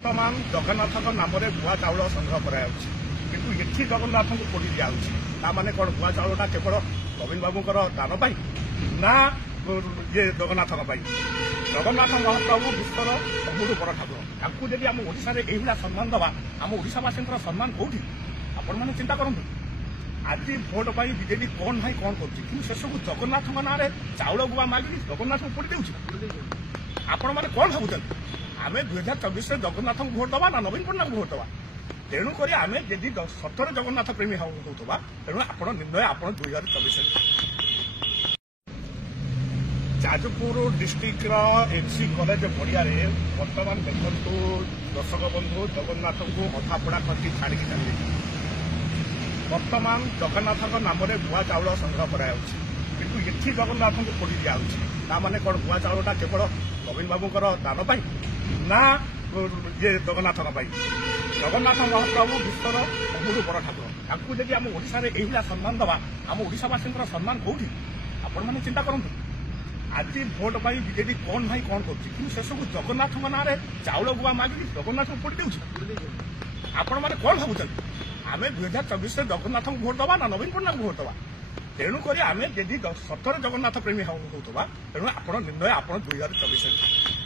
ବର୍ତ୍ତମାନ ଜଗନ୍ନାଥଙ୍କ ନାମରେ ଭୁଆ ଚାଉଳ ସଂଗ୍ରହ କରାଯାଉଛି, କିନ୍ତୁ ଏଠି ଜଗନ୍ନାଥଙ୍କୁ ପୋଡ଼ି ଦିଆଯାଉଛି। ତାମାନେ କ'ଣ ଭୁଆ ଚାଉଳଟା କେବଳ ନବୀନ ବାବୁଙ୍କର ଦାନ ପାଇଁ ନା ଜଗନ୍ନାଥଙ୍କ ପାଇଁ? ଜଗନ୍ନାଥ ମହାପ୍ରଭୁ ବିଶ୍ୱର ସବୁଠୁ ବଡ଼ ଠାକୁର। ତାଙ୍କୁ ଯଦି ଆମ ଓଡ଼ିଶାରେ ଏଇଭଳିଆ ସମ୍ମାନ ଦେବା, ଆମ ଓଡ଼ିଶାବାସୀଙ୍କର ସମ୍ମାନ କୋଉଠି? ଆପଣମାନେ ଚିନ୍ତା କରନ୍ତୁ। ଆଜି ଭୋଟ ପାଇଁ ବିଜେପି କ'ଣ ନାହିଁ କ'ଣ କରୁଛି, କିନ୍ତୁ ସେସବୁ ଜଗନ୍ନାଥଙ୍କ ନାଁରେ ଚାଉଳ ଗୁଆ ମାଗିକି ଜଗନ୍ନାଥଙ୍କୁ ପୋଡ଼ି ଦେଉଛି। ଆପଣମାନେ କ'ଣ ଭାବୁଛନ୍ତି? ଆମେ 2024 ଜଗନ୍ନାଥଙ୍କୁ ଭୋଟ ଦେବା ନା ନବୀନ ପଟ୍ଟନାୟକଙ୍କୁ ଭୋଟ ଦେବା? ତେଣୁକରି ଆମେ ଯଦି ସତରେ ଜଗନ୍ନାଥ ପ୍ରେମୀ ହେଉଥିବା, ତେଣୁ ଆପଣ ନିର୍ଣ୍ଣୟ ଆପଣ 2024। ଯାଜପୁର ଡିଷ୍ଟ୍ରିକ୍ଟର ଏନ୍ସି କଲେଜ ପଡ଼ିଆରେ ବର୍ତ୍ତମାନ ଦେଖନ୍ତୁ ଦର୍ଶକ ବନ୍ଧୁ, ଜଗନ୍ନାଥଙ୍କୁ ଅଧାପୋଡ଼ା ଖଟି ଛାଡ଼ିକି ଚାଲିଯାଇଛି। ବର୍ତ୍ତମାନ ଜଗନ୍ନାଥଙ୍କ ନାମରେ ଭୁଆ ଚାଉଳ ସଂଗ୍ରହ କରାଯାଉଛି, କିନ୍ତୁ ଏଠି ଜଗନ୍ନାଥଙ୍କୁ ପୋଡ଼ି ଦିଆଯାଉଛି। ତାମାନେ କ'ଣ ଭୁଆ ଚାଉଳଟା କେବଳ ନବୀନ ବାବୁଙ୍କର ଦାନ ପାଇଁ ନା ଜଗନ୍ନାଥଙ୍କ ପାଇଁ? ଜଗନ୍ନାଥ ମହାପ୍ରଭୁ ବିଶ୍ୱର ସବୁଠୁ ବଡ଼ ଠାକୁର। ତାଙ୍କୁ ଯଦି ଆମ ଓଡ଼ିଶାରେ ଏଇଭଳିଆ ସମ୍ମାନ ଦେବା, ଆମ ଓଡ଼ିଶାବାସୀଙ୍କର ସମ୍ମାନ କୋଉଠି? ଆପଣମାନେ ଚିନ୍ତା କରନ୍ତୁ। ଆଜି ଭୋଟ ପାଇଁ ବିଜେପି କ'ଣ ନାହିଁ କ'ଣ କରୁଛି, କିନ୍ତୁ ସେସବୁ ଜଗନ୍ନାଥଙ୍କ ନାଁରେ ଚାଉଳ ଗୁଆ ମାଗିକି ଜଗନ୍ନାଥଙ୍କୁ ପୋଡ଼ି ଦେଉଛି। ଆପଣମାନେ କ'ଣ ଭାବୁଛନ୍ତି? ଆମେ 2024 ଜଗନ୍ନାଥଙ୍କୁ ଭୋଟ ଦେବା ନା ନବୀନ ପଟ୍ଟନାୟକଙ୍କୁ ଭୋଟ ଦେବା? ତେଣୁକରି ଆମେ ଯଦି ସତରେ ଜଗନ୍ନାଥ ପ୍ରେମୀ ହେଉଥିବା, ତେଣୁ ଆପଣ ନିର୍ଣ୍ଣୟ ଆପଣ 2024।